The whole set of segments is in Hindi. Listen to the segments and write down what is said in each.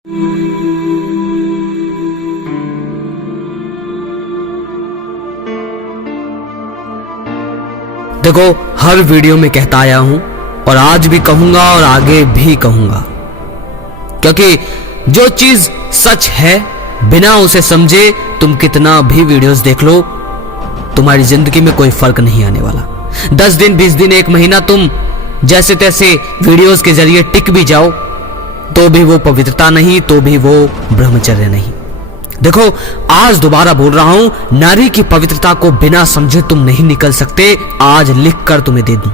देखो, हर वीडियो में कहता आया हूं और आज भी कहूंगा और आगे भी कहूंगा, क्योंकि जो चीज सच है बिना उसे समझे तुम कितना भी वीडियोस देख लो, तुम्हारी जिंदगी में कोई फर्क नहीं आने वाला। 10 दिन 20 दिन 1 महीना तुम जैसे तैसे वीडियोस के जरिए टिक भी जाओ तो भी वो पवित्रता नहीं, तो भी वो ब्रह्मचर्य नहीं। देखो, आज दोबारा बोल रहा हूं, नारी की पवित्रता को बिना समझे तुम नहीं निकल सकते। आज लिख कर तुम्हें दे दूं,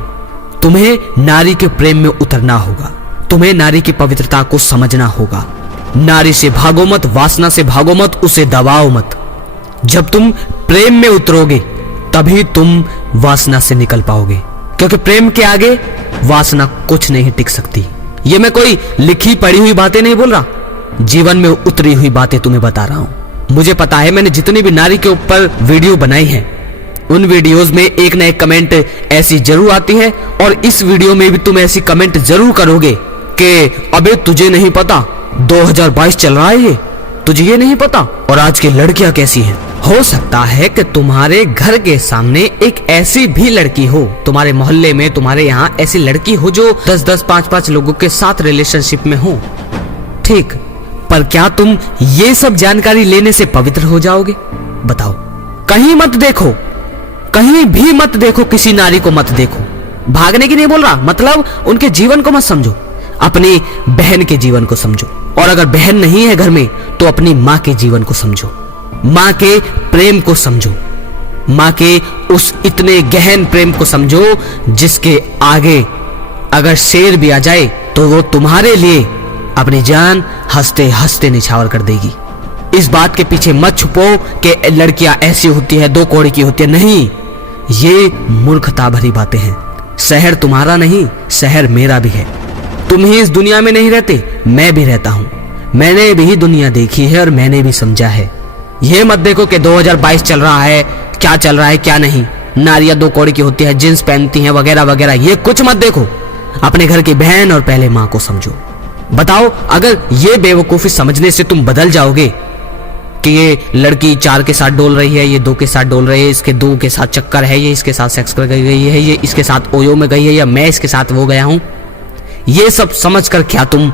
तुम्हें नारी के प्रेम में उतरना होगा, तुम्हें नारी की पवित्रता को समझना होगा। नारी से भागो मत, वासना से भागो मत, उसे दबाओ मत। जब तुम प्रेम में उतरोगे तभी तुम वासना से निकल पाओगे, क्योंकि प्रेम के आगे वासना कुछ नहीं टिक सकती। ये मैं कोई लिखी पढ़ी हुई बातें नहीं बोल रहा, जीवन में उतरी हुई बातें तुम्हें बता रहा हूं। मुझे पता है, मैंने जितनी भी नारी के ऊपर वीडियो बनाई है उन वीडियोस में एक ना एक कमेंट ऐसी जरूर आती है, और इस वीडियो में भी तुम ऐसी कमेंट जरूर करोगे कि अबे तुझे नहीं पता 2022 चल रहा है, ये तुझे ये नहीं पता, और आज की लड़कियां कैसी हैं। हो सकता है कि तुम्हारे घर के सामने एक ऐसी भी लड़की हो, तुम्हारे मोहल्ले में तुम्हारे यहाँ ऐसी लड़की हो जो 10-10 5-5 लोगों के साथ रिलेशनशिप में हो, ठीक, पर क्या तुम ये सब जानकारी लेने से पवित्र हो जाओगे? बताओ। कहीं मत देखो, कहीं भी मत देखो, किसी नारी को मत देखो। भागने की नहीं बोल रहा, मतलब उनके जीवन को मत समझो, अपनी बहन के जीवन को समझो, और अगर बहन नहीं है घर में तो अपनी माँ के जीवन को समझो, माँ के प्रेम को समझो, माँ के उस इतने गहन प्रेम को समझो जिसके आगे अगर शेर भी आ जाए तो वो तुम्हारे लिए अपनी जान हंसते हंसते निछावर कर देगी। इस बात के पीछे मत छुपो कि लड़कियां ऐसी होती है, 2 कौड़ी की होती है। नहीं, ये मूर्खता भरी बातें हैं। शहर तुम्हारा नहीं, शहर मेरा भी है। तुम ही इस दुनिया में नहीं रहते, मैं भी रहता हूं। मैंने भी दुनिया देखी है और मैंने भी समझा है। ये मत देखो कि 2022 चल रहा है, क्या चल रहा है क्या नहीं, नारियां 2 कौड़ी की होती है, जींस पहनती हैं वगैरह वगैरह, ये कुछ मत देखो। अपने घर की बहन और पहले माँ को समझो। बताओ, अगर ये बेवकूफी समझने से तुम बदल जाओगे कि ये लड़की 4 के साथ डोल रही है, ये 2 के साथ डोल रही है, इसके 2 के साथ चक्कर है, ये इसके साथ सेक्स कर गई है, ये इसके साथ ओयो में गई है, या मैं इसके साथ वो गया हूं, ये सब समझकर क्या तुम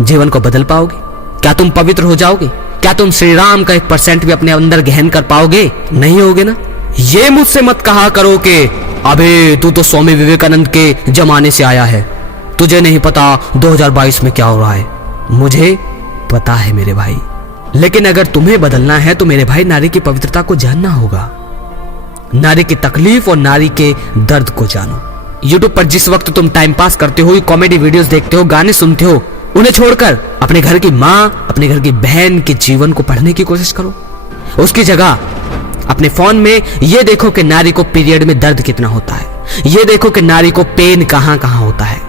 जीवन को बदल पाओगे? क्या तुम पवित्र हो जाओगे? क्या तुम श्री राम का 1% भी अपने अंदर गहन कर पाओगे? नहीं होगे ना। ये मुझसे मत कहा करो कि अबे तू तो स्वामी विवेकानंद के जमाने से आया है, तुझे नहीं पता 2022 में क्या हो रहा है। मुझे पता है मेरे भाई, लेकिन अगर तुम्हें बदलना है तो मेरे भाई नारी की पवित्रता को जानना होगा, नारी की तकलीफ और नारी के दर्द को जानो। YouTube पर जिस वक्त तुम टाइम पास करते हो, कॉमेडी वीडियोस देखते हो, गाने सुनते हो, उन्हें छोड़कर अपने घर की माँ, अपने घर की बहन के जीवन को पढ़ने की कोशिश करो। उसकी जगह अपने फोन में ये देखो कि नारी को पीरियड में दर्द कितना होता है, ये देखो कि नारी को पेन कहाँ कहाँ होता है,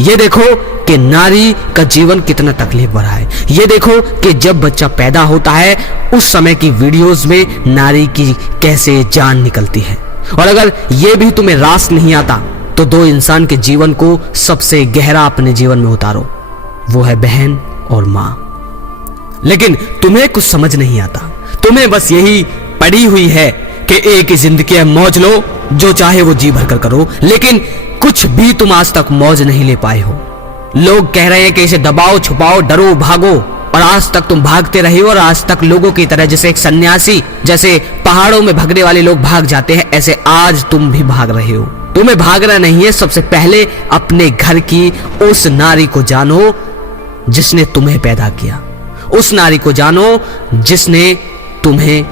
ये देखो कि नारी का जीवन कितना तकलीफ भरा है, ये देखो कि जब बच्चा पैदा होता है उस समय की वीडियोस में नारी की कैसे जान निकलती है। और अगर ये भी तुम्हें रास नहीं आता तो 2 इंसान के जीवन को सबसे गहरा अपने जीवन में उतारो, वो है बहन और माँ। लेकिन तुम्हें कुछ समझ नहीं आता, तुम्हें बस यही पड़ी हुई है कि एक ही जिंदगी है, मौज लो, जो चाहे वो जी भर कर करो, लेकिन कुछ भी तुम आज तक मौज नहीं ले पाए हो। लोग कह रहे हैं कि इसे दबाओ, छुपाओ, डरो, भागो, और आज तक तुम भागते रहे हो, और आज तक लोगों की तरह जैसे एक सन्यासी, जैसे पहाड़ों में भागने वाले लोग भाग जाते हैं, ऐसे आज तुम भी भाग रहे हो। तुम्हें भागना नहीं है, सबसे पहले अपने घर की उस नारी को जानो जिसने तुम्हें पैदा किया, उस नारी को जानो जिसने तुम्हें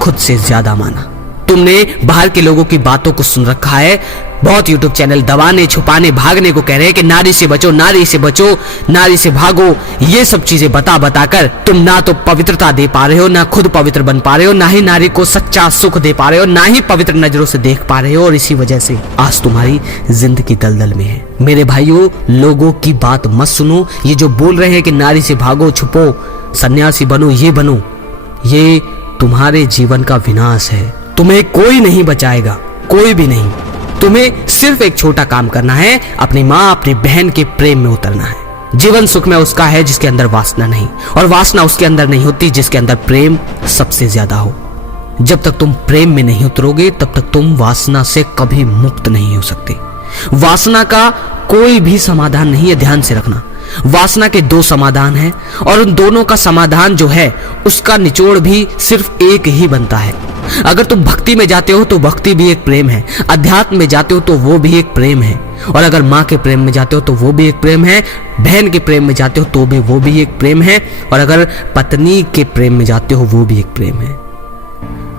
खुद से ज्यादा माना। तुमने बाहर के लोगों की बातों को सुन रखा है, बहुत YouTube चैनल दबाने, छुपाने, भागने को कह रहे हैं कि नारी से बचो, नारी से बचो, नारी से भागो। ये सब चीजें बता बताकर तुम ना तो पवित्रता दे पा रहे हो, ना खुद पवित्र बन पा रहे हो, ना ही नारी को सच्चा सुख दे पा रहे हो, ना ही पवित्र नजरों से देख पा रहे हो, और इसी वजह से आज तुम्हारी जिंदगी दलदल में है। मेरे भाइयों, लोगों की बात मत सुनो। ये जो बोल रहे हैं कि नारी से भागो, छुपो, सन्यासी बनो, ये बनो, ये तुम्हारे जीवन का विनाश है। तुम्हें कोई नहीं बचाएगा, कोई भी नहीं। तुम्हें सिर्फ एक छोटा काम करना है, अपनी माँ, अपनी बहन के प्रेम में उतरना है। जीवन सुख में उसका है जिसके अंदर वासना नहीं, और वासना उसके अंदर नहीं होती जिसके अंदर प्रेम सबसे ज्यादा हो। जब तक तुम प्रेम में नहीं उतरोगे तब तक तुम वासना से कभी मुक्त नहीं हो सकते। वासना का कोई भी समाधान नहीं है, ध्यान से रखना। वासना के दो समाधान हैं और उन दोनों का समाधान जो है उसका निचोड़ भी सिर्फ एक ही बनता है। अगर तुम भक्ति में जाते हो तो भक्ति भी एक प्रेम है, अध्यात्म में जाते हो तो वो भी एक प्रेम है, और अगर माँ के प्रेम में जाते हो तो वो भी एक प्रेम है, बहन के प्रेम में जाते हो तो भी वो भी एक प्रेम है, और अगर पत्नी के प्रेम में जाते हो वो भी एक प्रेम है।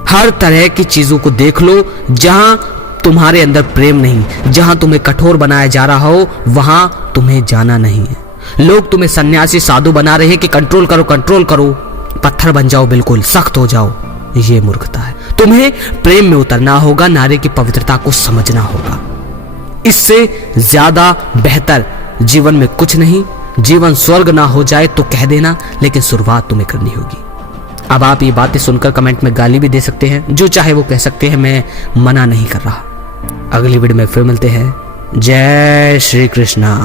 हर तरह की चीजों को देख लो, जहां तुम्हारे अंदर प्रेम नहीं, जहां तुम्हें कठोर बनाया जा रहा हो वहां तुम्हें जाना नहीं है। लोग तुम्हें सन्यासी साधु बना रहे हैं कि कंट्रोल करो कंट्रोल करो, पत्थर बन जाओ, बिल्कुल सख्त हो जाओ। ये मूर्खता है। तुम्हें प्रेम में उतरना होगा, नारी की पवित्रता को समझना होगा। इससे ज्यादा बेहतर जीवन में कुछ नहीं। जीवन स्वर्ग ना हो जाए तो कह देना, लेकिन शुरुआत तुम्हें करनी होगी। अब आप ये बातें सुनकर कमेंट में गाली भी दे सकते हैं, जो चाहे वो कह सकते हैं, मैं मना नहीं कर रहा। अगली वीडियो में फिर मिलते हैं। जय श्री कृष्णा।